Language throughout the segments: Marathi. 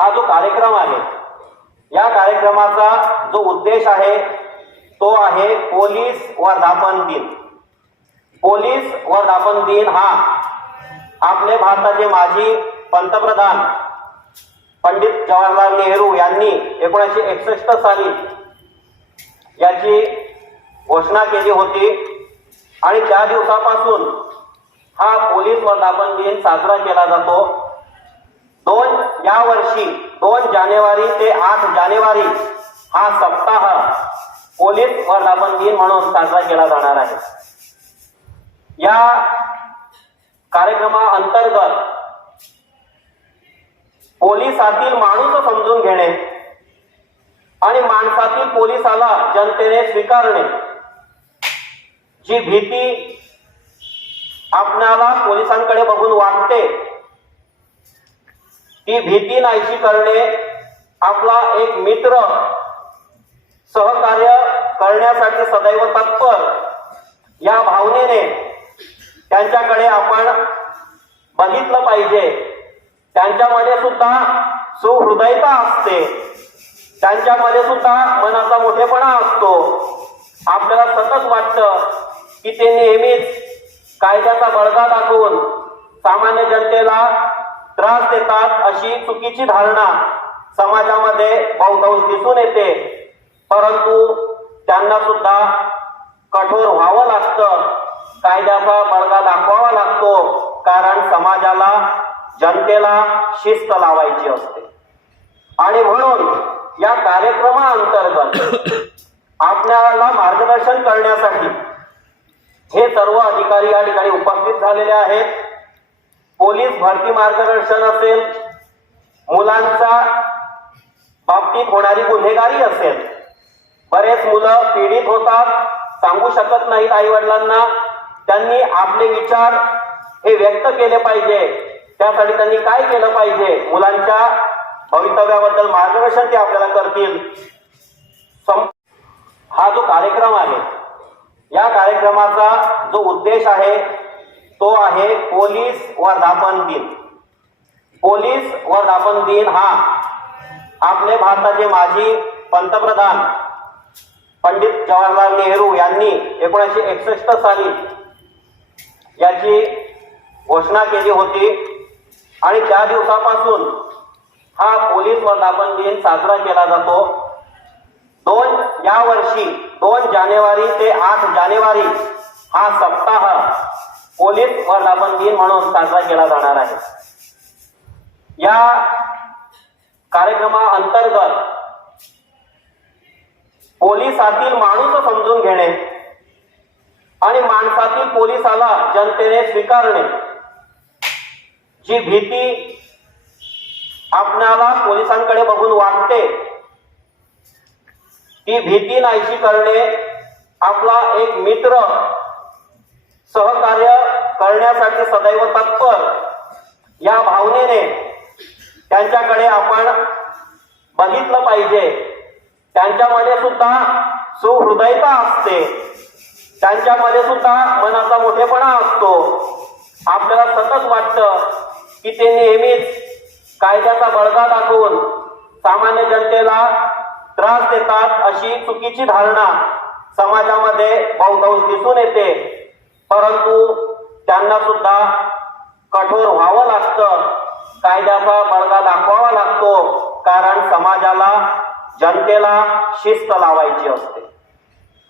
हा जो कार्यक्रम आहे, या कार्यक्रमाचा जो उद्देश आहे तो आहे पोलीस वर्धापन दिन। पोलीस वर्धापन दिन हा आपले भारताचे माजी पंतप्रधान पंडित जवाहरलाल नेहरू यांनी 1961 साली याची घोषणा केली होती आणि त्या दिवसापासून हा पोलीस वर्धापन दिन साजरा केला जातो। या वर्षी 2 जानेवारी ते 8 जानेवारी हा सप्ताह पोलीस वर्धापन दिन म्हणून साजरा केला जाणार आहे। या कार्यक्रमाअंतर्गत पोलिसातील माणूस समजून घेणे आणि माणसातील पोलिसाला जनतेने स्वीकारणे, जी भीती आपणाला पोलिसांकडे बघून वाटते ती भीती नाहीशी करणे, आपला एक मित्र सहकार्य करण्यासाठी सदैव तत्पर या भावनेने त्यांच्याकडे आपण बघितलं पाहिजे। त्यांच्यामध्ये सुद्धा सुहृदयता असते, त्यांच्यामध्ये सुद्धा मनाचा मोठेपणा असतो। आपल्याला सतत वाटतं की ते नेहमीच कायद्याचा बळगा दाखवून सामान्य जनतेला त्रास देतात, अशी चुकीची धारणा समाजामध्ये बहुतांश दिसून येते। परंतु त्यांना सुद्धा कठोर व्हावं लागतं, कायद्याचा बळगा दाखवावा लागतो, कारण समाजाला जनतेला शिस्त लावायची असते। आणि म्हणून या कार्यक्रमाअंतर्गत आपल्याला मार्गदर्शन करण्यासाठी हे सर्व अधिकारी या ठिकाणी उपस्थित झालेले आहेत। पोलीस भरती मार्गदर्शन असेल, मुलांच्या बाबतीत होणारी गुन्हेगारी असेल, बरेच मुलं पीडित होतात, सांगू शकत नाहीत आई वडिलांना, त्यांनी आपले विचार हे व्यक्त केले पाहिजे। त्यासाठी त्यांनी काय केलं पाहिजे, मुलांच्या भवितव्याबद्दल मार्गदर्शन ते आपल्याला करतील। हा जो कार्यक्रम आहे, या कार्यक्रमाचा जो उद्देश आहे तो आहे पोलीस वर्धापन दिन। पोलीस वर्धापन दिन हा आपले भारताचे माजी पंतप्रधान पंडित जवाहरलाल नेहरू यांनी 1961 साली याची घोषणा केली होती आणि त्या दिवसापासून हा पोलीस वर्धापन दिन साजरा केला जातो। या वर्षी 2 जानेवारी ते 8 जानेवारी हा सप्ताह पोलीस वर्धापन दिन म्हणून साजरा केला जाणार आहे। या कार्यक्रमाअंतर्गत पोलिसातील माणूस समजून घेणे आणि माणसातील पोलिसाला जनतेने स्वीकारणे, जी भीती आपणाला पोलिसांकडे बघून वाटते ती भीती नाहीशी करणे, आपला एक मित्र सहकार्य करण्यासाठी सदैव तत्पर या भावनेने त्यांच्याकडे आपण बघितलं पाहिजे। त्यांच्यामध्ये सुद्धा सुहृदयता असते, त्यांच्यामध्ये सुद्धा मनाचा मोठेपणा असतो। आपल्याला सतत वाटतं की ते नेहमीच कायद्याचा बळगा दाखवून सामान्य जनतेला त्रास देतात, अशी चुकीची धारणा समाजामध्ये बहुतांश दिसून येते। परंतु त्यांना सुद्धा कठोर व्हावं लागतं, कायद्याचा बळगा दाखवावा लागतो, कारण समाजाला जनतेला शिस्त लावायची असते।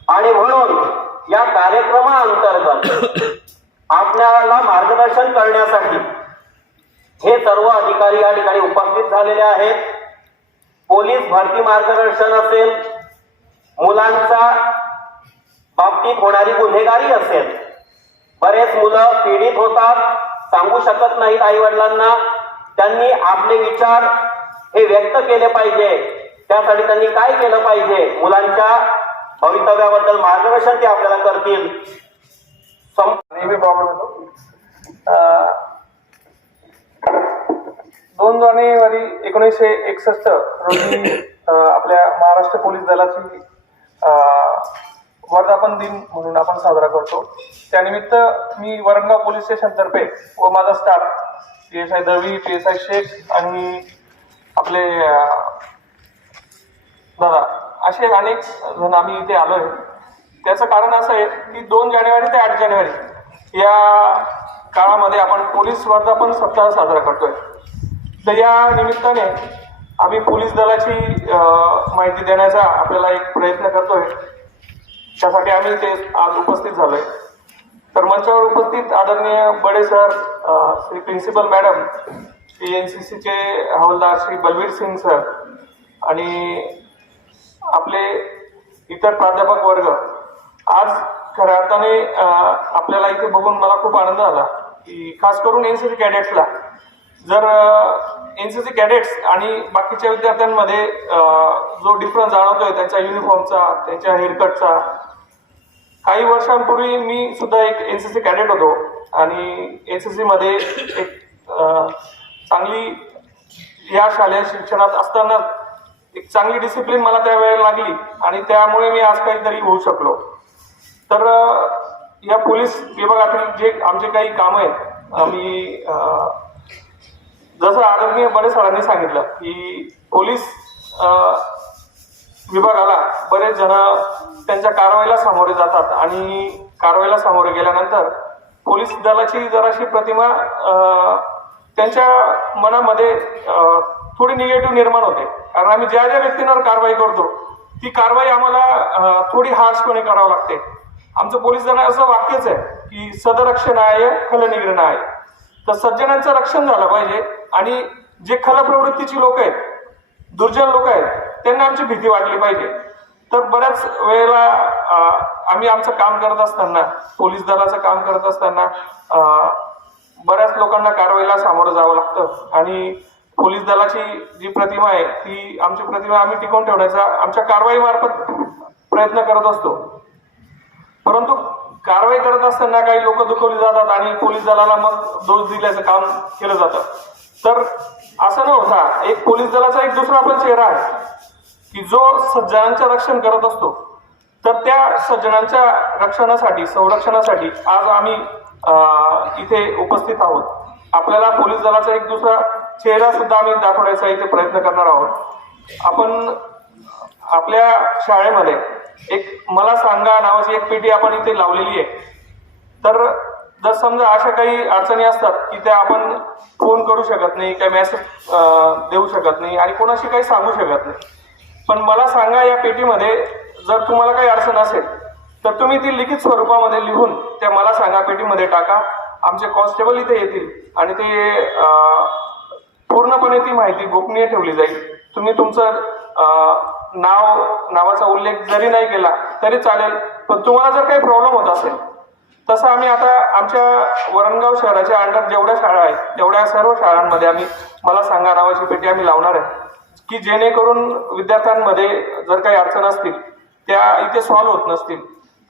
आणि म्हणून या कार्यक्रमाअंतर्गत आपल्याला मार्गदर्शन करण्यासाठी हे सर्व अधिकारी या ठिकाणी उपस्थित झालेले आहेत। पोलीस भरती मार्गदर्शन असेल, मुलांच्या बाबतीत होणारी गुन्हेगारी असेल, बरेच मुलं पीडित होतात, सांगू शकत नाहीत आई वडिलांना, त्यांनी आपले विचार हे व्यक्त केले पाहिजे। त्यासाठी त्यांनी काय केलं पाहिजे, मुलांच्या भवितव्याबद्दल मार्गदर्शन ते आपल्याला करतील। नेहमी प्रॉब्लेम होतो। 2 जानेवारी 1961 रोजी आपल्या महाराष्ट्र पोलीस दलाची वर्धापन दिन म्हणून आपण साजरा करतो। त्यानिमित्त मी वरणगाव पोलीस स्टेशन तर्फे व माझा staff PSI Dalvi, PSI Shaikh आणि आपले दादा असे अनेक जण आम्ही इथे आलोय. त्याचं कारण असं आहे की 2 जानेवारी ते 8 जानेवारी या काळामध्ये आपण पोलीस वर्धापन सप्ताह साजरा करतोय. तर या निमित्ताने आम्ही पोलीस दलाची माहिती देण्याचा आपल्याला एक प्रयत्न करतोय. त्यासाठी आम्ही ते आज उपस्थित झालोय. तर मंचावर उपस्थित आदरणीय बडे सर, श्री प्रिन्सिपल मॅडम, एनसीसीचे हवालदार श्री बलवीर सिंग सर आणि आपले इतर प्राध्यापक वर्ग, आज खऱ्या अर्थाने आपल्याला इथे बघून मला खूप आनंद झाला की खास करून एनसीसी कॅडेट्सला, जर एनसीसी कॅडेट्स आणि बाकीच्या विद्यार्थ्यांमध्ये जो डिफरन्स जाणवतोय त्यांच्या युनिफॉर्मचा, त्यांच्या हेअरकटचा. काही वर्षांपूर्वी मी सुद्धा एक एनसीसी कॅडेट होतो आणि एनसीसी मध्ये एक चांगली या शालेय शिक्षणात असताना एक चांगली डिसिप्लिन मला त्यावेळेला लागली आणि त्यामुळे मी आज काहीतरी होऊ शकलो. तर या पोलीस विभागातील जे आमचे काही कामं आहेत, आम्ही जसं आदरणीय बडे सरांनी सांगितलं की पोलीस विभागाला बरेच जण त्यांच्या कारवाईला सामोरे जातात आणि कारवाईला सामोरे गेल्यानंतर पोलीस दलाची जराशी प्रतिमा त्यांच्या मनामध्ये थोडी निगेटिव्ह निर्माण होते. कारण आम्ही ज्या ज्या व्यक्तींवर कारवाई करतो ती कारवाई आम्हाला थोडी हार्शपणे करावं लागते. आमचं पोलीस दल असं वाक्यच आहे की सदरक्षणाय खलनिग्रहणाय. तर सज्जनांचं रक्षण झालं पाहिजे आणि जे खलप्रवृत्तीची लोक आहेत, दुर्जन लोक आहेत, त्यांना आमची भीती वाटली पाहिजे. तर बऱ्याच वेळेला आम्ही आमचं काम करत असताना, पोलीस दलाचं काम करत असताना बऱ्याच लोकांना कारवाईला सामोरं जावं लागतं आणि पोलीस दलाची जी प्रतिमा आहे ती आमची प्रतिमा आम्ही टिकवून ठेवण्याचा आमच्या कारवाईमार्फत प्रयत्न करत असतो. परंतु कारवाई करत असताना काही लोक दुखवली जातात आणि पोलीस दलाला मग दोष दिल्याचं काम केलं जातं. तर असं न होता एक पोलीस दलाचा एक दुसरा पण चेहरा आहे की जो सज्जनांचं रक्षण करत असतो. तर त्या सज्जनांच्या रक्षणासाठी, संरक्षणासाठी आज आम्ही इथे उपस्थित आहोत. आपल्याला पोलीस दलाचा एक दुसरा चेहरा सुद्धा आम्ही दाखवण्याचा इथे प्रयत्न करणार आहोत. आपण आपल्या शाळेमध्ये एक मला सांगा नावाची एक पेटी आपण इथे लावलेली आहे. तर जर समजा अशा काही अडचणी असतात की त्या आपण फोन करू शकत नाही, काही मेसेज देऊ शकत नाही आणि कोणाशी काही सांगू शकत नाही, पण मला सांगा या पेटीमध्ये जर तुम्हाला काही अडचण असेल तर तुम्ही ती लिखित स्वरूपामध्ये लिहून त्या मला सांगा पेटीमध्ये टाका. आमचे कॉन्स्टेबल इथे येतील आणि ते पूर्णपणे ती माहिती गोपनीय ठेवली जाईल. तुम्ही तुमचं नावाचा उल्लेख जरी नाही केला तरी चालेल, पण तुम्हाला जर काही प्रॉब्लेम होत असेल, तसं आम्ही आता आमच्या वरणगाव शहराच्या अंडर जेवढ्या शाळा आहेत तेवढ्या सर्व शाळांमध्ये आम्ही मला सांगा नावाची पेटी आम्ही लावणार आहे की जेणेकरून विद्यार्थ्यांमध्ये जर काही अडचण असतील त्या इथे सॉल्व्ह होत नसतील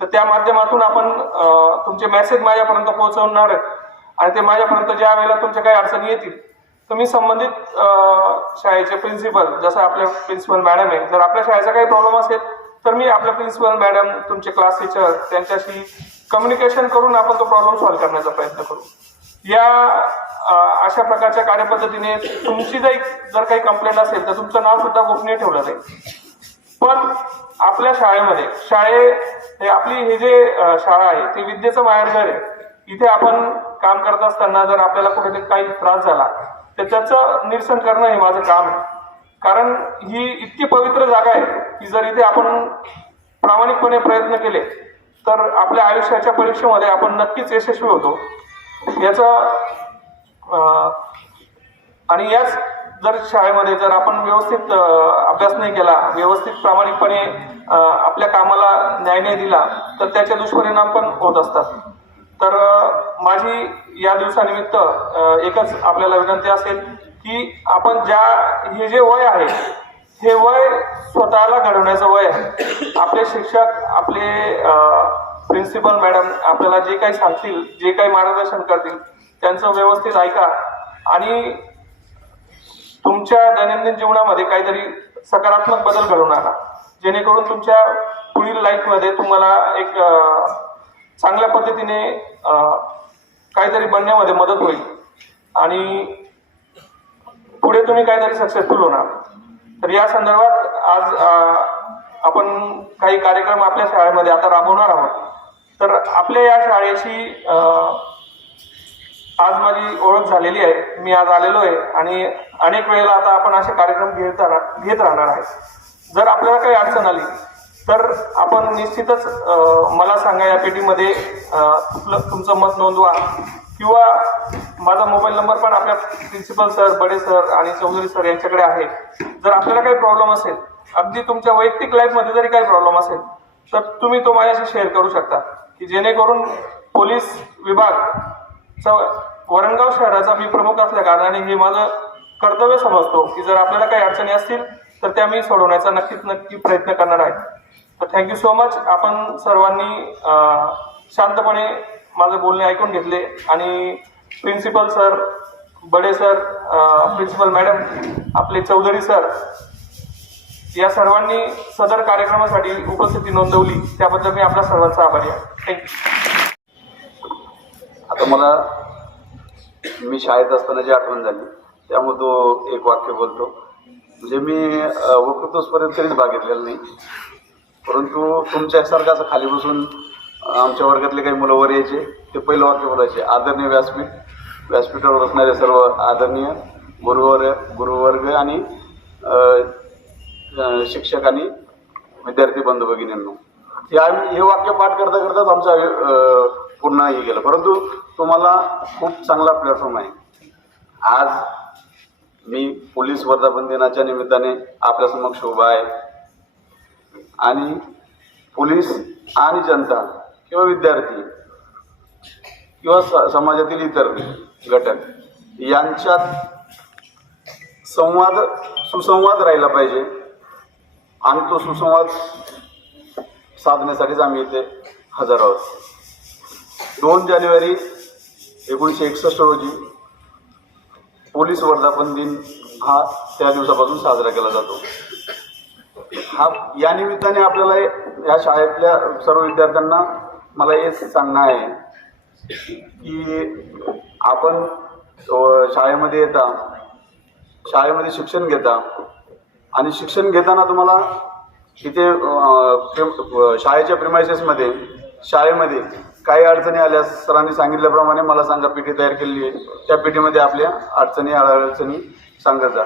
तर त्या माध्यमातून आपण तुमचे मेसेज माझ्यापर्यंत पोहोचवणार आहेत आणि ते माझ्यापर्यंत ज्या वेळेला तुमच्या काही अडचणी येतील तुम्ही संबंधित शाळेचे प्रिन्सिपल, जसं आपल्या प्रिन्सिपल मॅडम आहे, जर आपल्या शाळेचा काही प्रॉब्लेम असेल तर मी आपल्या प्रिन्सिपल मॅडम, तुमचे क्लास टीचर त्यांच्याशी कम्युनिकेशन करून आपण तो प्रॉब्लेम सॉल्व्ह करण्याचा प्रयत्न करू. या अशा प्रकारच्या कार्यपद्धतीने तुमची जर काही कंप्लेंट असेल तर तुमचं नाव सुद्धा गोपनीय ठेवलं जाईल. पण आपल्या शाळेमध्ये आपली हे जे शाळा आहे ते विद्येचं माहेरघर आहे. इथे आपण काम करत असताना जर आपल्याला कुठे काही त्रास झाला तर त्याचं निरसन करणं हे माझं काम आहे. कारण ही इतकी पवित्र जागा आहे की जर इथे आपण प्रामाणिकपणे प्रयत्न केले तर आपल्या आयुष्याच्या परीक्षेमध्ये आपण नक्कीच यशस्वी होतो. आणि याच जर शाळेमध्ये जर आपण व्यवस्थित अभ्यास नाही केला, व्यवस्थित प्रामाणिकपणे आपल्या कामाला न्याय नाही दिला तर त्याचे दुष्परिणाम पण होत असतात. तर माझी या दिवसानिमित्त एकच आपल्याला विनंती असेल की आपण हे जे वय आहे हे वय स्वतःला घडवण्याचं वय आहे. आपले शिक्षक, आपले प्रिन्सिपल मॅडम आपल्याला जे काही सांगतील, जे काही मार्गदर्शन करतील त्यांचं व्यवस्थित ऐका आणि तुमच्या दैनंदिन जीवनामध्ये काहीतरी सकारात्मक बदल घडवून आणा, जेणेकरून तुमच्या पुढील लाईफमध्ये तुम्हाला एक चांगल्या पद्धतीने काहीतरी बनण्यामध्ये मदत होईल आणि पुढे तुम्ही काहीतरी सक्सेसफुल होणार. तर या संदर्भात आज आपण काही कार्यक्रम आपल्या शाळेमध्ये आता राबवणार आहोत. तर आपल्या या शाळेशी आज माझी ओळख झालेली आहे. मी आज आलेलो आहे आणि अनेक वेळेला आता आपण असे कार्यक्रम घेत राहणार आहे. जर आपल्याला काही अडचण आली तर आपण निश्चितच मला सांगा, या पेटीमध्ये तुमचं मत नोंदवा किंवा माझा मोबाईल नंबर पण आपल्या प्रिन्सिपल सर, बडे सर आणि चौधरी सर यांच्याकडे आहे. जर आपल्याला काही प्रॉब्लेम असेल, अगदी तुमच्या वैयक्तिक लाईफमध्ये जरी काही प्रॉब्लेम असेल तर तुम्ही तो माझ्याशी शेअर करू शकता, की जेणेकरून पोलीस विभागचा वरणगाव शहराचा मी प्रमुख असल्या कारणाने हे माझं कर्तव्य समजतो की जर आपल्याला काही अडचणी असतील तर त्या मी सोडवण्याचा नक्की प्रयत्न करणार आहे. तर थँक्यू सो मच. आपण सर्वांनी शांतपणे माझं बोलणे ऐकून घेतले आणि प्रिन्सिपल सर, बडे सर, प्रिन्सिपल मॅडम, आपले चौधरी सर या सर्वांनी सदर कार्यक्रमासाठी उपस्थिती नोंदवली त्याबद्दल मी आपल्या सर्वांचा आभारी आहे. थँक्यू. आता मला मी शाळेत असतानाची आठवण झाली, त्यामुळे तो एक वाक्य बोलतो. म्हणजे मी वक्तृत्वपर्यंत कधीच भाग घेतलेला नाही, परंतु तुमच्यासारखं असं खाली बसून आमच्या वर्गातले काही मुलं वर यायचे, ते पहिलं वाक्य बोलायचे, आदरणीय व्यासपीठ, व्यासपीठावर असणारे सर्व आदरणीय गुरुवर्ग आणि शिक्षक आणि विद्यार्थी बंधू भगिनींनो, हे वाक्य पाठ करता करताच आमचा पूर्ण हे गेलं. परंतु तुम्हाला खूप चांगला प्लॅटफॉर्म आहे. आज मी पोलीस वर्धापन दिनाच्या निमित्ताने आपल्या समक्ष उभा आहे आणि पोलीस आणि जनता किंवा विद्यार्थी किंवा समाजातील इतर घटक यांच्यात सुसंवाद राहिला पाहिजे आणि तो सुसंवाद साधण्यासाठीच आम्ही इथे हजर आहोत. 2 जानेवारी 1961 रोजी पोलीस वर्धापन दिन हा त्या दिवसापासून साजरा केला जातो. या निमित्ताने आपल्याला या शाळेतल्या सर्व विद्यार्थ्यांना मला हेच सांगणं आहे की आपण शाळेमध्ये येता, शाळेमध्ये शिक्षण घेता आणि शिक्षण घेताना तुम्हाला इथे शाळेच्या प्रिमायसेसमध्ये शाळेमध्ये काही अडचणी आल्यास सरांनी सांगितल्याप्रमाणे मला सांगा, पेटी तयार केलेली आहे, त्या पेटीमध्ये आपल्या अडचणी सांगत जा.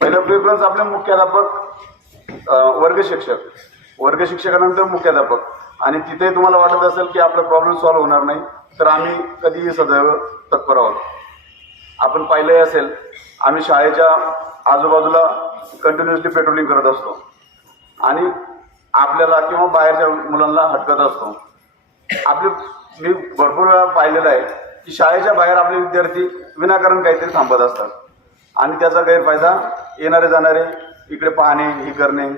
पहिलं प्रेफरन्स आपले मुख्याध्यापक, वर्ग शिक्षकानंतर मुख्याध्यापक. आणि तिथे तुम्हाला वाटत असेल की आपला प्रॉब्लेम सॉल्व्ह होणार नाही तर आम्ही कधीही सदैव तत्पर आहोत. आपण पाहिलंही असेल, आम्ही शाळेच्या आजूबाजूला कंटिन्युअसली पेट्रोलिंग करत असतो आणि आपल्याला किंवा बाहेरच्या मुलांना हटकत असतो. मी भरपूर वेळा पाहिलेलं आहे की शाळेच्या बाहेर आपले विद्यार्थी विनाकारण काहीतरी थांबत असतात आणि त्याचा गैरफायदा येणारे जाणारे इकडे पाहणे, हे करणे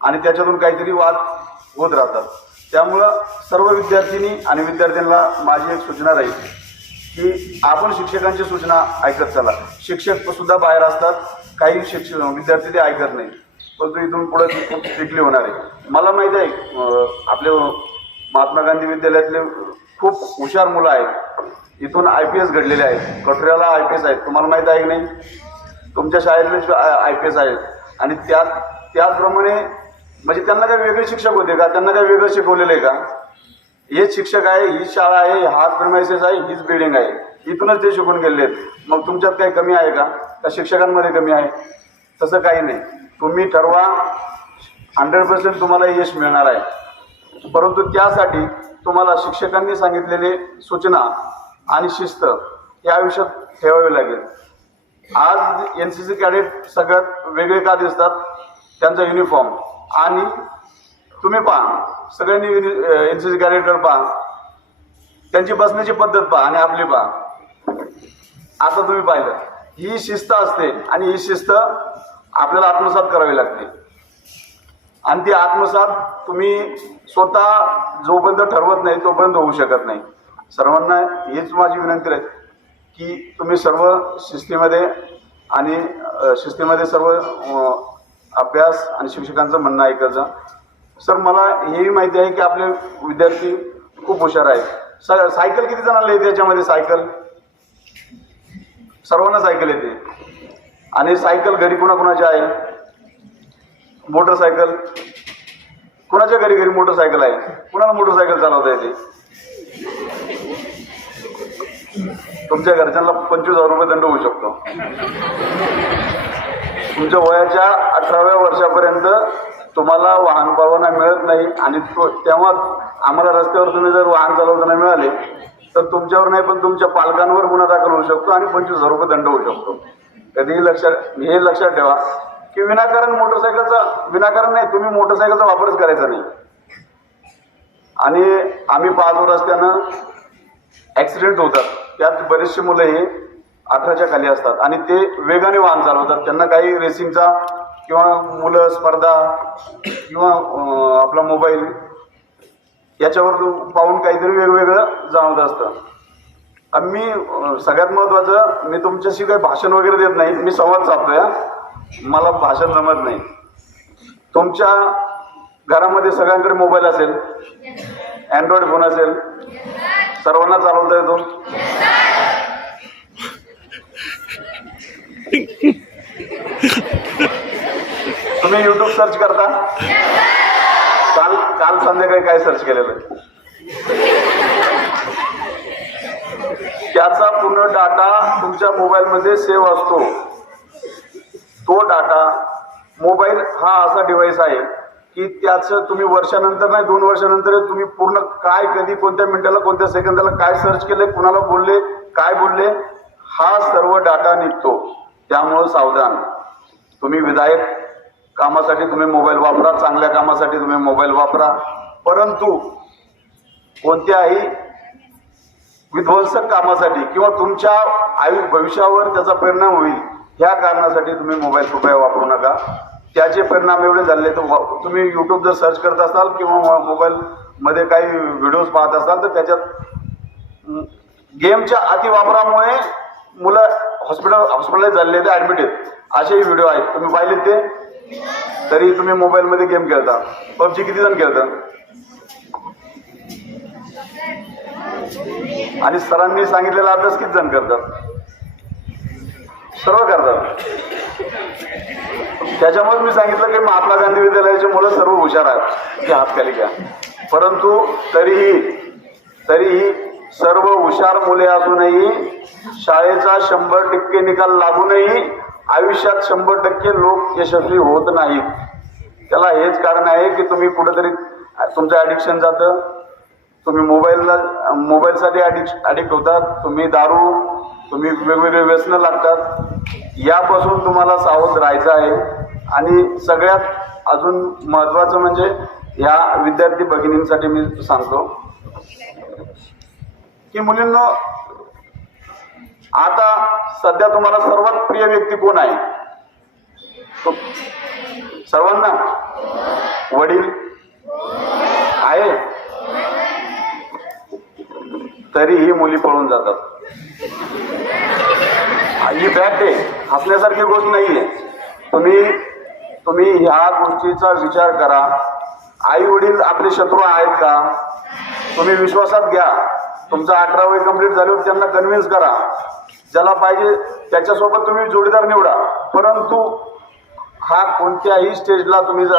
आणि त्याच्यातून काहीतरी वाद होत राहतात. त्यामुळं सर्व विद्यार्थिनी आणि विद्यार्थ्यांना माझी एक सूचना राहील की आपण शिक्षकांची सूचना ऐकत चला. शिक्षक सुद्धा बाहेर असतात, काही विद्यार्थी ते ऐकत नाही, परंतु इथून पुढे खूप स्ट्रिक्टली होणार आहे. मला माहीत आहे आपले महात्मा गांधी विद्यालयातले खूप हुशार मुलं आहेत, इथून IPS घडलेले आहेत, कठोऱ्याला IPS आहेत. तुम्हाला माहीत आहे की नाही? तुमच्या शाळेतले IPS आहेत. आणि त्याचप्रमाणे म्हणजे त्यांना काही वेगळे शिक्षक होते का? त्यांना काही वेगळं शिकवलेलं आहे का? हेच शिक्षक आहे, हीच शाळा आहे, हाच प्रिमायसेस आहे, हीच बिल्डिंग आहे, इथूनच ते शिकून गेलेले आहेत. मग तुमच्यात काही कमी आहे का? त्या शिक्षकांमध्ये कमी आहे? तसं काही नाही. तुम्ही ठरवा, 100% तुम्हाला यश मिळणार आहे. परंतु त्यासाठी तुम्हाला शिक्षकांनी सांगितलेले सूचना आणि शिस्त या आयुष्यात ठेवावी लागेल. आज NCC कॅडेट सगळ्यात वेगळे का दिसतात? त्यांचा युनिफॉर्म. आणि तुम्ही पहा, सगळ्यांनी NCC कॅडेटकडे पहा, त्यांची बसण्याची पद्धत पहा आणि आपली पहा. आता तुम्ही पाहिलं, ही शिस्त असते आणि ही शिस्त आपल्याला आत्मसात करावी लागते. आणि ती आत्मसात तुम्ही स्वतः जोपर्यंत ठरवत नाही तोपर्यंत होऊ शकत नाही. सर्वांना हेच माझी विनंती आहे की तुम्ही सर्व शिस्तीमध्ये सर्व अभ्यास आणि शिक्षकांचं म्हणणं ऐकायचं. सर, मला हेही माहिती आहे की आपले विद्यार्थी खूप हुशार आहेत. सायकल किती जणांना येते? याच्यामध्ये सायकल सर्वांना सायकल येते. आणि सायकल घरी कुणाकुणाची आहे? मोटरसायकल कुणाच्या घरी घरी मोटरसायकल आहे? कुणाला मोटरसायकल चालवता येते? तुमच्या घरच्यांना 25,000 रुपये दंड होऊ शकतो. तुमच्या वयाच्या 18व्या वर्षापर्यंत तुम्हाला वाहन परवाना मिळत नाही आणि तेव्हा आम्हाला रस्त्यावर तुम्ही जर वाहन चालवताना मिळाले तर तुमच्यावर नाही पण तुमच्या पालकांवर गुन्हा दाखल होऊ शकतो आणि 25,000 रुपये दंड होऊ शकतो. कधीही लक्षात ठेवा की विनाकारण नाही, तुम्ही मोटरसायकलचा वापरच करायचा नाही. आणि आम्ही पाहतो रस्त्यानं ॲक्सिडेंट होतात, त्यात बरेचसे मुलं हे 18च्या खाली असतात आणि ते वेगाने वाहन चालवतात. त्यांना काही रेसिंगचा किंवा मुलं स्पर्धा किंवा आपला मोबाईल याच्यावर पाहून काहीतरी वेगवेगळं जाणवत असतं. मी सगळ्यात महत्त्वाचं, मी तुमच्याशी काही भाषण वगैरे देत नाही, मी संवाद साधतोय. मला भाषण जमत नाही. तुमच्या घरामध्ये सगळ्यांकडे मोबाईल असेल, अँड्रॉइड फोन असेल, सर्वांना चालवता येतो. तुम्ही YouTube सर्च करता? काल संध्याकाळी काय सर्च केलेलं? त्याचा पूर्ण डाटा तुमच्या मोबाईलमध्ये सेव्ह असतो. तो डाटा, मोबाईल हा असा डिव्हाइस आहे की त्याचं तुम्ही वर्षानंतर नाही 2 वर्षानंतर तुम्ही पूर्ण काय, कधी, कोणत्या मिनिटाला, कोणत्या सेकंदाला काय सर्च केले, कुणाला बोलले, काय बोलले, हा सर्व डाटा निघतो. त्यामुळं सावधान. तुम्ही विधायक कामासाठी तुम्ही मोबाईल वापरा, चांगल्या कामासाठी तुम्ही मोबाईल वापरा, परंतु कोणत्याही विध्वंसक कामासाठी किंवा तुमच्या भविष्यावर त्याचा परिणाम होईल ह्या कारणासाठी तुम्ही मोबाईल कृपया वापरू नका. त्याचे परिणाम एवढे झाले तर तुम्ही YouTube जर सर्च करत असाल किंवा मोबाईलमध्ये काही व्हिडिओज पाहत असाल तर त्याच्यात गेमच्या अतिवापरामुळे मुलं हॉस्पिटलला झालेले ते ॲडमिट आहेत, असेही व्हिडिओ आहेत. तुम्ही पाहिले ते? तरी तुम्ही मोबाईलमध्ये गेम खेळता. PUBG किती जण खेळतात? आणि सरांनी सांगितलेला अभ्यास किती जण करतात? सर्व करतात. त्याच्यामुळे मी सांगितलं की महात्मा गांधी विद्यालयाचे मुलं सर्व हुशार आहेत, ते हात खाली घ्या. परंतु तरीही सर्व हुशार मुले असूनही शाळेचा 100% निकाल लागूनही आयुष्यात 100% लोक यशस्वी होत नाहीत. त्याला हेच कारण आहे की तुम्ही कुठेतरी तुमचं ॲडिक्शन जातं, तुम्ही मोबाईलसाठी ॲडिक्ट होतात, तुम्ही दारू, तुम्ही वेगवेगळे व्यसनं लागतात. यापासून तुम्हाला सावध राहायचं आहे. आणि सगळ्यात अजून महत्त्वाचं म्हणजे ह्या विद्यार्थी भगिनींसाठी मी सांगतो की मुलींनो, आता सध्या तुम्हाला सर्वात प्रिय व्यक्ती कोण आहे? सर्वांना वडील आहे, तरीही मुली पळून जातात. ही फॅक्ट आहे, हसण्यासारखी गोष्ट नाहीये. तुम्ही ह्या गोष्टीचा विचार करा. आई वडील आपले शत्रू आहेत का? तुम्ही विश्वासात घ्या. तुमचं 18 वय कंप्लीट झाल्यावर त्यांना कन्व्हिन्स करा. ज्याला पाहिजे त्याच्यासोबत तुम्ही जोडीदार निवडा. परंतु हा कोणत्याही स्टेजला तुम्ही जर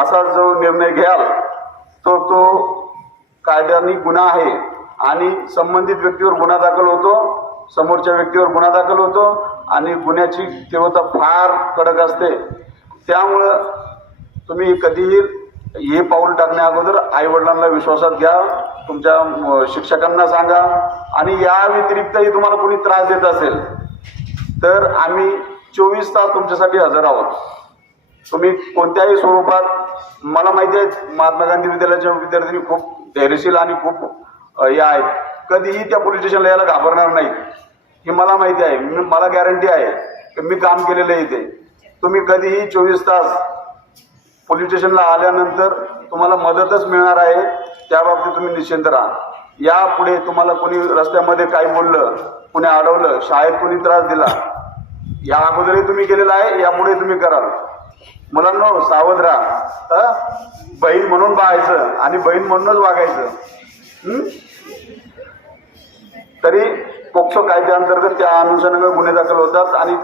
असा जो निर्णय घ्याल तो कायद्याने गुन्हा आहे आणि संबंधित व्यक्तीवर गुन्हा दाखल होतो, समोरच्या व्यक्तीवर गुन्हा दाखल होतो आणि गुन्ह्याची तीव्रता फार कडक असते. त्यामुळं तुम्ही कधीही हे पाऊल टाकण्या अगोदर आई वडिलांना विश्वासात घ्या, तुमच्या शिक्षकांना सांगा. आणि या व्यतिरिक्तही तुम्हाला कोणी त्रास देत असेल तर आम्ही 24 तास तुमच्यासाठी हजर आहोत. तुम्ही कोणत्याही स्वरूपात, मला माहिती आहे महात्मा गांधी विद्यालयाच्या विद्यार्थ्यांनी खूप धैर्यशील आणि खूप हे आहेत, कधीही त्या पोलीस स्टेशनला यायला घाबरणार नाहीत, ही मला माहिती आहे. मला गॅरंटी आहे की मी काम केलेलं आहे इथे. तुम्ही कधीही 24 तास पोलीस स्टेशनला आल्यानंतर तुम्हाला मदतच मिळणार आहे. त्या बाबतीत तुम्ही निश्चिंत राहा. यापुढे तुम्हाला कोणी रस्त्यामध्ये काही बोललं, कोणी अडवलं, शाळेत कोणी त्रास दिला, या अगोदरही तुम्ही केलेलं आहे, यापुढे तुम्ही कराल. मुलांनो, सावध राहा. बहीण म्हणून पाहायचं आणि बहीण म्हणूनच वागायचं. तरी पोक्सो कायद्याअंतर्गत त्या अनुषंगाने गुन्हे दाखल होतात आणि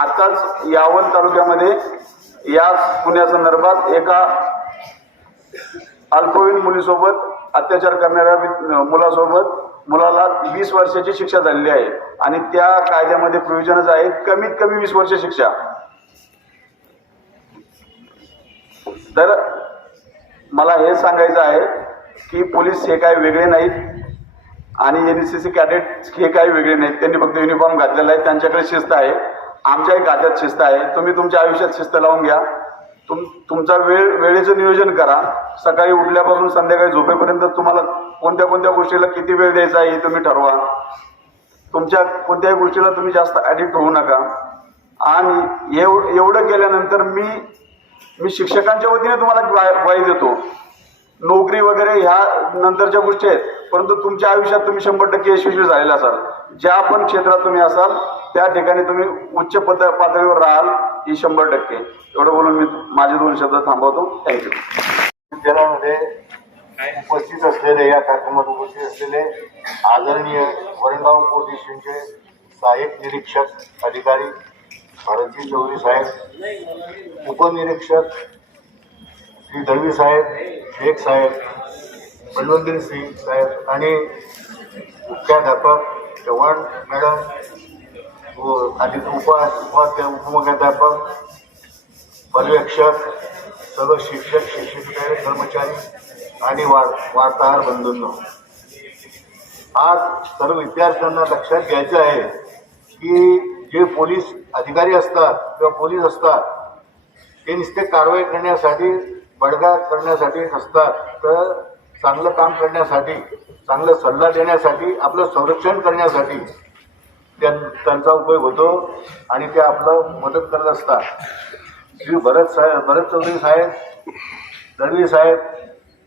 आताच यावल तालुक्यामध्ये या गुन्ह्यासंदर्भात एका अल्पवयीन मुलीसोबत अत्याचार करणाऱ्या मुलाला 20 वर्षाची शिक्षा झालेली आहे आणि त्या कायद्यामध्ये प्रोव्हिजनच आहे कमीत कमी 20 वर्ष शिक्षा. तर मला हे सांगायचं आहे की पोलीस हे काही वेगळे नाहीत आणि NCC कॅडेट हे काही वेगळे नाहीत. त्यांनी फक्त युनिफॉर्म घातलेला आहे, त्यांच्याकडे शिस्त आहे, आमच्याही खात्यात शिस्त आहे. तुम्ही तुमच्या आयुष्यात शिस्त लावून घ्या. तुमचा वेळेचं नियोजन करा. सकाळी उठल्यापासून संध्याकाळी झोपेपर्यंत तुम्हाला कोणत्या कोणत्या गोष्टीला किती वेळ द्यायचा आहे हे तुम्ही ठरवा. तुमच्या कोणत्याही गोष्टीला तुम्ही जास्त ॲडिक्ट होऊ नका. आणि एवढं केल्यानंतर मी शिक्षकांच्या वतीने तुम्हाला ग्वाही देतो. नोकरी वगैरे ह्या नंतरच्या गोष्टी आहेत, परंतु तुमच्या आयुष्यात तुम्ही 100% यशस्वी झालेला असाल. ज्या पण क्षेत्रात तुम्ही असाल त्या ठिकाणी तुम्ही उच्च पातळीवर राहाल ही 100%. एवढं बोलून मी माझे 2 शब्द थांबवतो. थँक्यू. विद्यालयामध्ये उपस्थित असलेले या कार्यक्रमात उपस्थित असलेले आदरणीय वरणगाव पोलीस स्टेशनचे सहाय्यक निरीक्षक अधिकारी भारतजी चौधरी साहेब, उपनिरीक्षक श्री दळवी साहेब, शेख साहेब, बलवंतीर सिंग साहेब आणि मुख्याध्यापक चव्हाण मॅडम व खाली उपमुख्याध्यापक, पर्यवेक्षक, सर्व शिक्षक, शिक्षिकेतर कर्मचारी आणि वार्ताहर बंधूंनो, आज सर्व विद्यार्थ्यांना लक्षात घ्यायचं आहे की जे पोलीस अधिकारी असतात किंवा पोलीस असतात ते नुसते कारवाई करण्यासाठी, बडगा करण्यासाठी नसतात, तर चांगलं काम करण्यासाठी, चांगला सल्ला देण्यासाठी, आपलं संरक्षण करण्यासाठी त्यांचा उपयोग होतो आणि ते आपलं मदत करत असतात. श्री भरत चौधरी साहेब, दळवी साहेब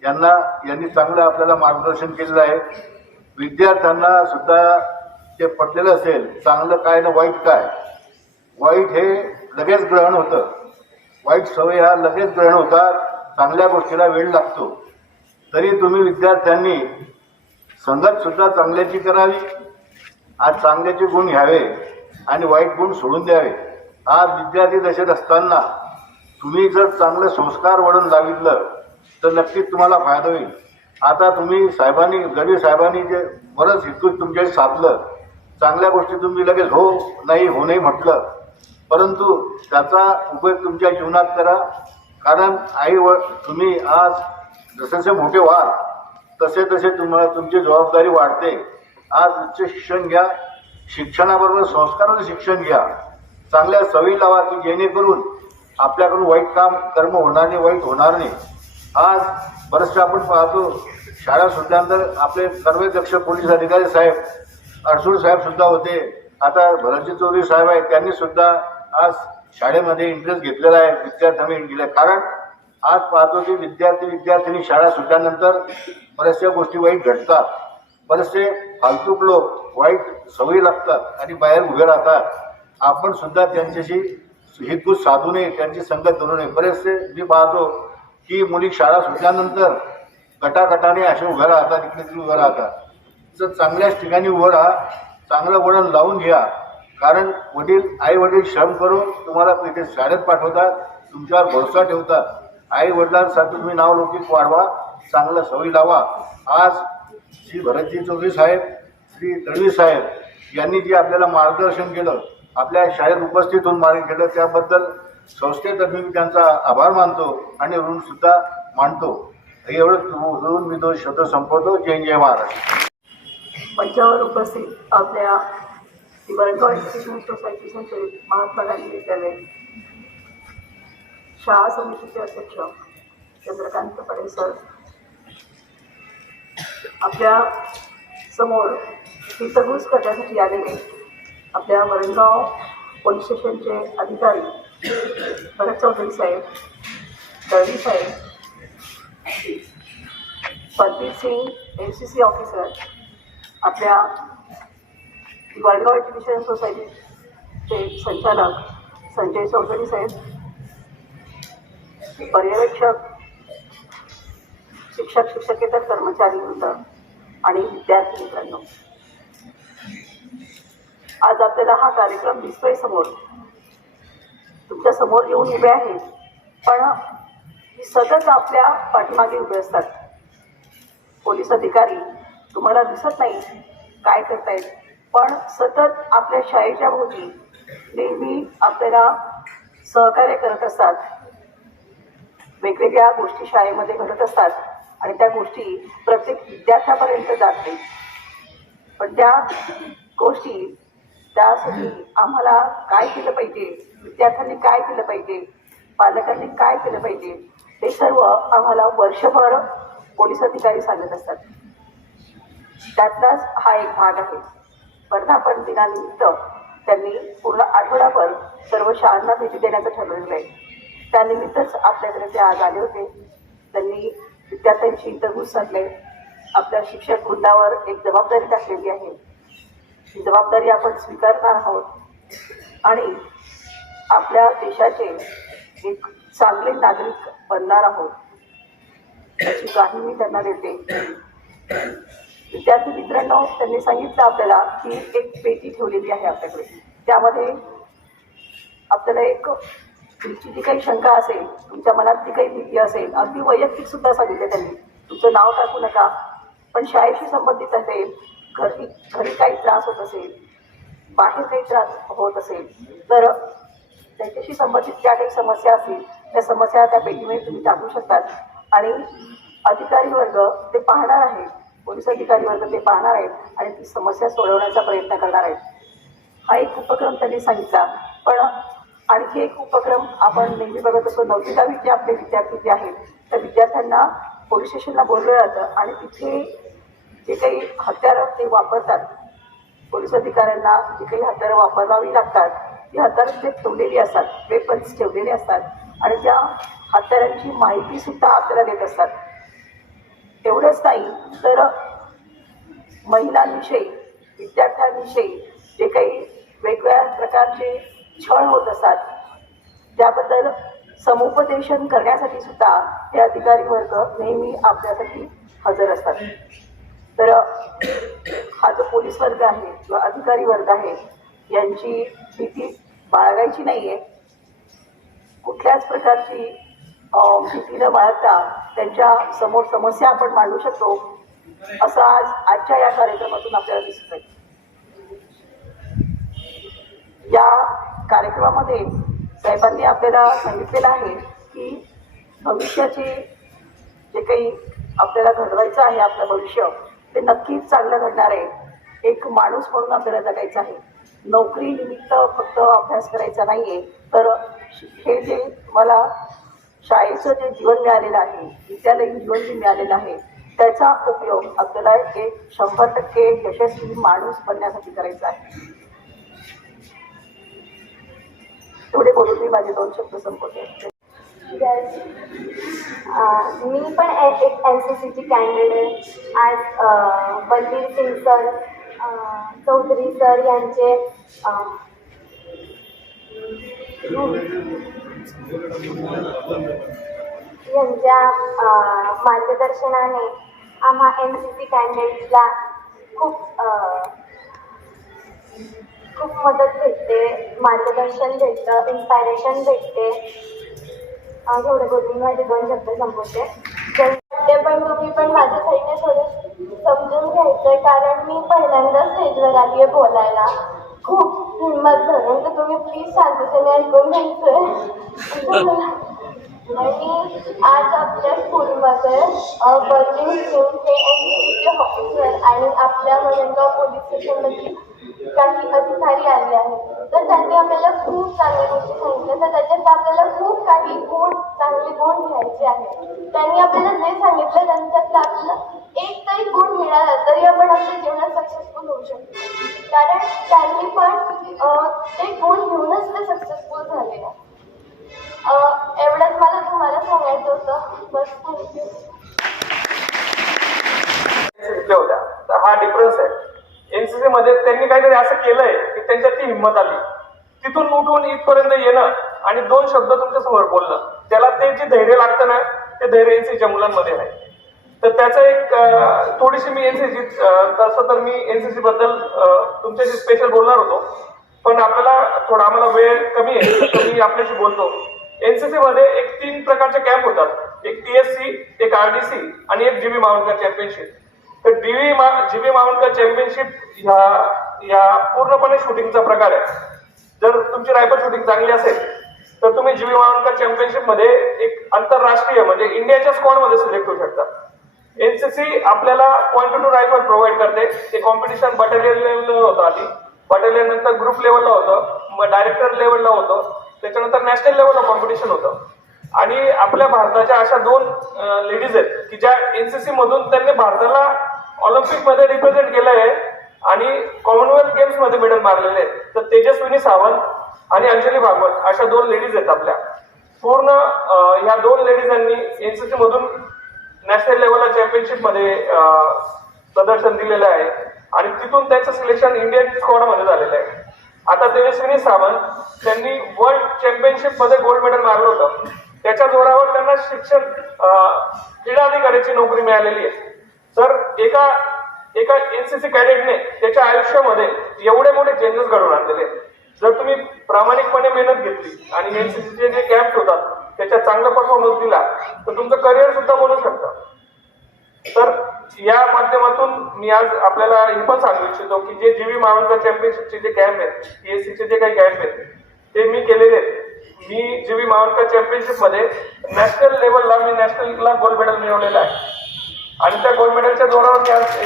यांनी चांगलं आपल्याला मार्गदर्शन केलेलं आहे. विद्यार्थ्यांना सुद्धा ते पटलेलं असेल चांगलं काय ना वाईट काय. वाईट हे लगेच ग्रहण होतं, वाईट सवय हा लगेच ग्रहण होतात, चांगल्या गोष्टीला वेळ लागतो. तरी तुम्ही विद्यार्थ्यांनी संगत सुद्धा चांगल्याची करावी. आज चांगल्याचे गुण घ्यावे आणि वाईट गुण सोडून द्यावे. आज विद्यार्थी दशेत असताना तुम्ही जर चांगलं संस्कार वळण लावितलं तर नक्कीच तुम्हाला फायदा होईल. आता तुम्ही गडी साहेबांनी जे बरंच हितून तुमच्याशी साधलं, चांगल्या गोष्टी तुम्ही लगेच हो नाही म्हटलं, परंतु त्याचा उपयोग तुमच्या जीवनात करा. कारण तुम्ही आज जसे मोठे व्हाल तसे तुम्हाला तुमची जबाबदारी वाढते. आज उच्च शिक्षण घ्या, शिक्षणाबरोबर संस्काराचं शिक्षण घ्या, चांगल्या सवयी लावा की जेणेकरून आपल्याकडून वाईट कर्म होणार नाही, वाईट होणार नाही. आज बरेचसे आपण पाहतो शाळा सुटल्यानंतर आपले सर्वदक्ष पोलीस अधिकारी साहेब अडसूळ साहेब सुद्धा होते, आता भरतजी चौधरी साहेब आहेत, त्यांनी सुद्धा आज शाळेमध्ये इंटरेस्ट घेतलेला आहे, विद्यार्थ्यांनी दिला. कारण आज पाहतो की विद्यार्थिनी शाळा सुटल्यानंतर बऱ्याचशा गोष्टी वाईट घडतात, बरेचसे फालतूक लोक वाईट सवयी लागतात आणि बाहेर उभे राहतात. आपण सुद्धा त्यांच्याशी हितगुज साधू नये, त्यांची संगत धरू नये. बरेचसे मी पाहतो की मुली शाळा सुटल्यानंतर गटागटाने असे उभ्या राहतात, इकडे तिकडे उभ्या राहतात. तर चांगल्याच ठिकाणी उभं राहा, चांगलं वळण लावून घ्या. कारण आई वडील श्रम करून तुम्हाला इथे शाळेत पाठवतात, तुमच्यावर भरोसा ठेवतात. आई वडिलांसाठी तुम्ही नावलौकिक वाढवा, चांगलं सवयी लावा. आज श्री भरतजी चौधरी साहेब, श्री दळवी साहेब यांनी जे आपल्याला मार्गदर्शन केलं, आपल्या शाळेत उपस्थित होऊन मार्गदर्शन केलं, त्याबद्दल संस्थेतर्फे मी त्यांचा आभार मानतो आणि ऋण सुद्धा मानतो. एवढं मी 2 शब्द संपवतो. जय जय महाराष्ट्र. मंचावर उपस्थित आपल्या वरणगाव एज्युकेशन सोसायटी संचलित महात्मा गांधी विद्यालय शाळा समितीचे अध्यक्ष चंद्रकांत पडे सर, आपल्या समोर हितगुज करण्यासाठी आलेले आपल्या वरणगाव पोलीस स्टेशनचे अधिकारी भरत चौधरी साहेब, दळवी साहेब, बलबीर सिंग NCC ऑफिसर, आपल्या वरणगाव एज्युकेशन सोसायटीचे संचालक संजय चौधरी साहेब, पर्यवेक्षक, शिक्षकेतर कर्मचारी वृंद आणि विद्यार्थी मित्रांनो, आज आपल्याला हा कार्यक्रम दिसतोय समोर, तुमच्या समोर येऊन उभे आहेत, पण सतत आपल्या पाठीमागे उभे असतात. पोलीस अधिकारी तुम्हाला दिसत नाही काय करतायत, पण सतत आपल्या शाळेच्या भोवती नेहमी आपल्याला सहकार्य करत असतात. वेगवेगळ्या गोष्टी शाळेमध्ये घडत असतात आणि त्या गोष्टी प्रत्येक विद्यार्थ्यापर्यंत जात नाही, पण त्या गोष्टी त्यासाठी आम्हाला काय केलं पाहिजे, विद्यार्थ्यांनी काय केलं पाहिजे, पालकांनी काय केलं पाहिजे, हे सर्व आम्हाला वर्षभर पोलीस अधिकारी सांगत असतात. त्यातलाच हा एक भाग आहे. वर्धापन दिनानिमित्त त्यांनी पूर्ण आठवडाभर सर्व शाळांना भेटी देण्याचं ठरवलेलं आहे. त्यानिमित्तच आपल्याकडे ते आज आले होते. त्यांनी विद्यार्थ्यांची इंटरव्ह्यू साधले. आपल्या शिक्षक वृंदावर एक जबाबदारी टाकलेली आहे. ही जबाबदारी आपण स्वीकारणार आहोत आणि आपल्या देशाचे एक चांगले नागरिक बनणार आहोत याची ग्वाही मी त्यांना देते. विद्यार्थी मित्रांनो, त्यांनी सांगितलं आपल्याला की एक पेटी ठेवलेली आहे आपल्याकडे. त्यामध्ये आपल्याला एक तुमची जी काही शंका असेल, तुमच्या मनात जी काही भीती असेल, अगदी वैयक्तिक सुद्धा सांगितलं त्यांनी, तुमचं नाव टाकू नका, पण शाळेशी संबंधित असेल, घरी काही त्रास होत असेल, बाहेर काही त्रास होत असेल, तर त्याच्याशी संबंधित ज्या काही समस्या असतील त्या समस्या त्या पेटीमध्ये तुम्ही टाकू शकतात आणि अधिकारी वर्ग ते पाहणार आहे. पोलीस अधिकारी वर्ग ते पाहणार आहेत आणि ती समस्या सोडवण्याचा प्रयत्न करणार आहेत. हा एक उपक्रम त्यांनी सांगितला. पण आणखी एक उपक्रम आपण नेहमी बघत असतो. 9वी 10वीचे आपले विद्यार्थी जे आहेत त्या विद्यार्थ्यांना पोलीस स्टेशनला बोलवलं जातं आणि तिथे जे काही हत्यारं ते वापरतात, पोलीस अधिकाऱ्यांना जी काही हत्यारं वापरावी लागतात ती हत्यारं ते ठेवलेली असतात, वेपन्स ठेवलेले असतात आणि त्या हत्यारांची माहितीसुद्धा आपल्याला देत असतात. एवढंच नाही तर महिलांविषयी, विद्यार्थ्यांविषयी जे काही वेगवेगळ्या प्रकारचे छळ होत असतात त्याबद्दल समुपदेशन करण्यासाठी सुद्धा हे अधिकारी वर्ग नेहमी आपल्यासाठी हजर असतात. तर हा जो पोलीस वर्ग आहे किंवा अधिकारी वर्ग आहे यांची भीती बाळगायची नाही आहे. कुठल्याच प्रकारची भीती न बाळगता त्यांच्या समोर समस्या आपण मांडू शकतो असं आजच्या या कार्यक्रमातून आपल्याला दिसत आहे. या कार्यक्रमामध्ये साहेबांनी आपल्याला सांगितलेलं आहे की भविष्याचे जे काही आपल्याला घडवायचं आहे, आपलं भविष्य ते नक्कीच चांगलं घडणार आहे. एक माणूस म्हणून आपल्याला जगायचं आहे. नोकरी निमित्त फक्त अभ्यास करायचा नाही आहे, तर हे जे मला शाळेचं जे जीवन मिळालेलं आहे, विद्यालयीन जीवन जे मिळालेलं आहे त्याचा उपयोग आपल्याला एक 100% यशस्वी माणूस बनण्यासाठी करायचा आहे. एवढे बोलून मी माझे 2 शब्द संपवते. मी पण एक NCCची कॅन्डिडेट. आज बलबीर सिंग सर, चौधरी सर यांचे यांच्या मार्गदर्शनाने आम्हा NCC कॅन्डिडेट्सला खूप मदत भेटते, मार्गदर्शन भेटतं, इन्स्पायरेशन भेटते. एवढं बोलून माझे 2 शब्द संपवते. ते पण तुम्ही पण माझ्या साईडने थोडं समजून घ्यायचं, कारण मी पहिल्यांदा स्टेजवर आली आहे बोलायला. खूप हिंमत धरून, तर तुम्ही प्लीज शांततेने ऐकून घ्यायचं. आणि आज आपल्या स्कूलमध्ये बलबीर सिंग हे NCCचे ऑफिसर आणि आपल्या वरणगाव पोलीस स्टेशनमधील काही अधिकारी आले आहेत. तर त्यांनी आपल्याला खूप चांगल्या गोष्टी सांगितल्या, तर त्याच्यात आपल्याला खूप काही चांगले गुण घ्यायचे आहेत. त्यांनी आपल्याला जे सांगितलं त्यांच्यात आपल्याला एक तरी गुण मिळाला तरी आपण आपल्या जीवनात सक्सेसफुल होऊ शकतो, कारण त्यांनी पण ते गुण घेऊनच ते सक्सेसफुल झाले. एवढंच मला तुम्हाला सांगायचं होतं. बस, थँक्यू. होत्या तर हा डिफरन्स आहे. NCC मध्ये त्यांनी काहीतरी असं केलंय की त्यांच्यात ती हिंमत आली, तिथून उठून इथपर्यंत येणं आणि 2 शब्द तुमच्या समोर बोलणं, त्याला ते जे धैर्य लागतं ना ते धैर्य NCCच्या मुलांमध्ये आहे. तर त्याचं एक थोडीशी मी एनसीसी तसं तर मी एनसीसी बद्दल तुमच्याशी स्पेशल बोलणार होतो, पण आपल्याला थोडा आम्हाला वेळ कमी आहे तर मी आपल्याशी बोलतो. एनसीसी मध्ये एक 3 प्रकारचे कॅम्प होतात, एक टीएससी, एक आरडीसी आणि एक जीबी माउंटकर चॅम्पियनशिप. तर जीबी माउंटकर चॅम्पियनशिप या पूर्णपणे शूटिंगचा प्रकार आहे. जर तुमची रायफल शूटिंग चांगली असेल तर तुम्ही जीबी माउंटकर चॅम्पियनशिप मध्ये एक आंतरराष्ट्रीय म्हणजे इंडियाच्या स्क्वॉड मध्ये सिलेक्ट होऊ शकता. एनसीसी आपल्याला .22 रायफल प्रोव्हाइड करते. ते कॉम्पिटिशन बटालियन लेवलला होतं, आधी बटालियन नंतर ग्रुप लेवलला होतं, मग डायरेक्टर लेवलला होतं, त्याच्यानंतर नॅशनल लेवलला कॉम्पिटिशन होतं. आणि आपल्या भारताच्या अशा 2 लेडीज आहेत की ज्या एनसीसी मधून त्यांनी भारताला ऑलिम्पिक मध्ये रिप्रेझेंट केलं आहे आणि कॉमनवेल्थ गेम्स मध्ये मेडल मारलेले आहेत. तर तेजस्विनी सावंत आणि अंजली भागवत अशा 2 लेडीज आहेत आपल्या. पूर्ण ह्या 2 लेडीजांनी एनसीसी मधून नॅशनल लेवलला चॅम्पियनशिप मध्ये प्रदर्शन दिलेलं आहे आणि तिथून त्यांचं सिलेक्शन इंडियन स्क्वॉड मध्ये झालेलं आहे. आता तेजस्विनी सावंत त्यांनी वर्ल्ड चॅम्पियनशिप मध्ये गोल्ड मेडल मारलं होतं. त्याच्या जोरावर त्यांना शिक्षण क्रीडा अधिकाऱ्याची नोकरी मिळालेली आहे. तर एका एनसीसी कॅडेटने त्याच्या आयुष्यामध्ये एवढे मोठे चेंजेस घडवून आणलेले. जर तुम्ही प्रामाणिकपणे मेहनत घेतली आणि एनसीसीचे जे कॅम्प होतात त्याच्यात चांगला परफॉर्मन्स दिला तर तुमचं करिअर सुद्धा बनू शकतं. तर या माध्यमातून मी आज आपल्याला हे पण सांगू इच्छितो की जे जीबी माउंटकर चॅम्पियनशिपचे जे कॅम्प आहेत, टीएससीचे जे काही कॅम्प आहेत ते मी केलेले आहेत. मी जीबी माउंटकर चॅम्पियनशिप मध्ये नॅशनल लेवलला मी नॅशनलला गोल्ड मेडल मिळवलेलं आहे आणि त्या गोल्ड मेडलच्या जोरावर मी आज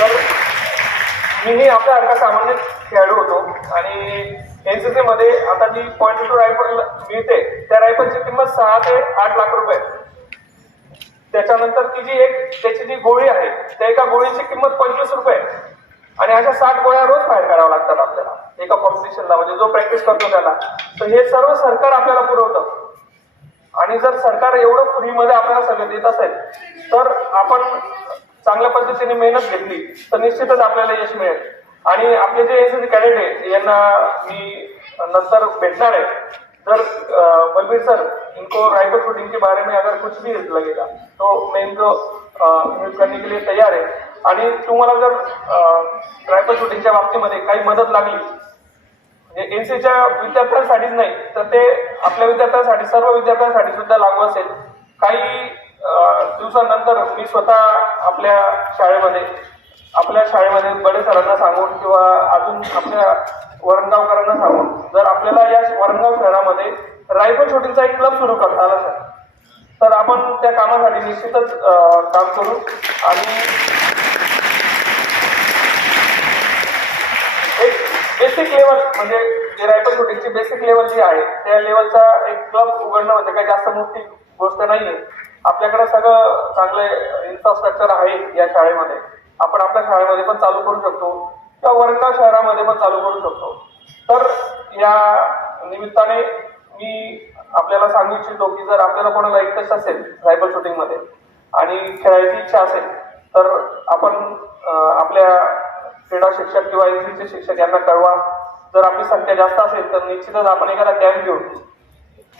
तर मीही आपल्यासारखा सामान्य खेळाडू होतो आणि एनसीसी मध्ये आता जी .22 रायफल मिळते त्या रायफलची किंमत 6 ते 8 लाख रुपये. त्याच्यानंतर त्याची जी गोळी आहे त्या एका गोळीची किंमत 25 रुपये आणि अशा 60 गोळ्या रोज फायर कराव्या लागतात आपल्याला एका कॉम्पिटिशनला, म्हणजे जो प्रॅक्टिस करतो त्याला. तर हे सर्व सरकार आपल्याला पुरवतं आणि जर सरकार एवढं फ्रीमध्ये आपल्याला सगळं देत असेल तर आपण चांगल्या पद्धतीने मेहनत घेतली तर निश्चितच आपल्याला यश मिळेल. आणि आपले जे एनसीसी कॅडेट आहे यांना मी नंतर भेटणार आहे. तर बलबीर सर, इनको राइफल शूटिंग के बारे में अगर कुछ भी लगेगा तो मैं इनको हेल्प करने के लिए तैयार आहे. आणि तुम्हाला जर रायफल शूटिंगच्या बाबतीमध्ये काही मदत लागली म्हणजे एनसीच्या विद्यार्थ्यांसाठीच नाही तर ते आपल्या विद्यार्थ्यांसाठी, सर्व विद्यार्थ्यांसाठी सुद्धा लागू असेल. काही दिवसानंतर मी स्वतः आपल्या शाळेमध्ये बडे सरांना सांगून किंवा अजून आपल्या वरणगावकरांना सांगून जर आपल्याला या वरणगाव शहरामध्ये रायफल शूटिंगचा एक क्लब सुरू करता आला तर आपण त्या कामासाठी निश्चितच काम करू. आणि एक बेसिक लेवल म्हणजे जे रायफल शूटिंगची बेसिक लेवल जी आहे त्या लेवलचा एक क्लब उघडणं म्हणजे काही जास्त मोठी गोष्ट नाहीये. आपल्याकडे सगळं चांगलं इन्फ्रास्ट्रक्चर आहे या शाळेमध्ये. आपण आपल्या शाळेमध्ये पण चालू करू शकतो किंवा वरणगाव शहरामध्ये पण चालू करू शकतो. तर या निमित्ताने मी आपल्याला सांगू इच्छितो की जर आपल्याला कोणाला इंटरेस्ट असेल रायफल शूटिंग मध्ये आणि खेळायची इच्छा असेल तर आपण आपल्या क्रीडा शिक्षक किंवा एनसीसीचे शिक्षक यांना कळवा. जर आपली संख्या जास्त असेल तर निश्चितच आपण एखादा कॅम्प घेऊन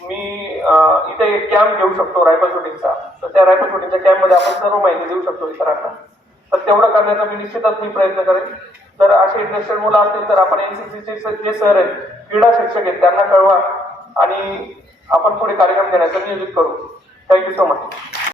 मी इथे एक कॅम्प घेऊ शकतो रायफल शूटिंगचा. तर त्या रायफल शूटिंगच्या कॅम्पमध्ये आपण सर्व माहिती देऊ शकतो इतरांना. तर तेवढं करण्याचा मी निश्चितच प्रयत्न करेन. जर असे इंटरेस्टेड मुलं असतील तर आपण एनसीसीचे जे सर आहेत, क्रीडा शिक्षक आहेत त्यांना कळवा आणि आपण पुढे कार्यक्रम घेण्याचं नियोजित करू. Thank you so much.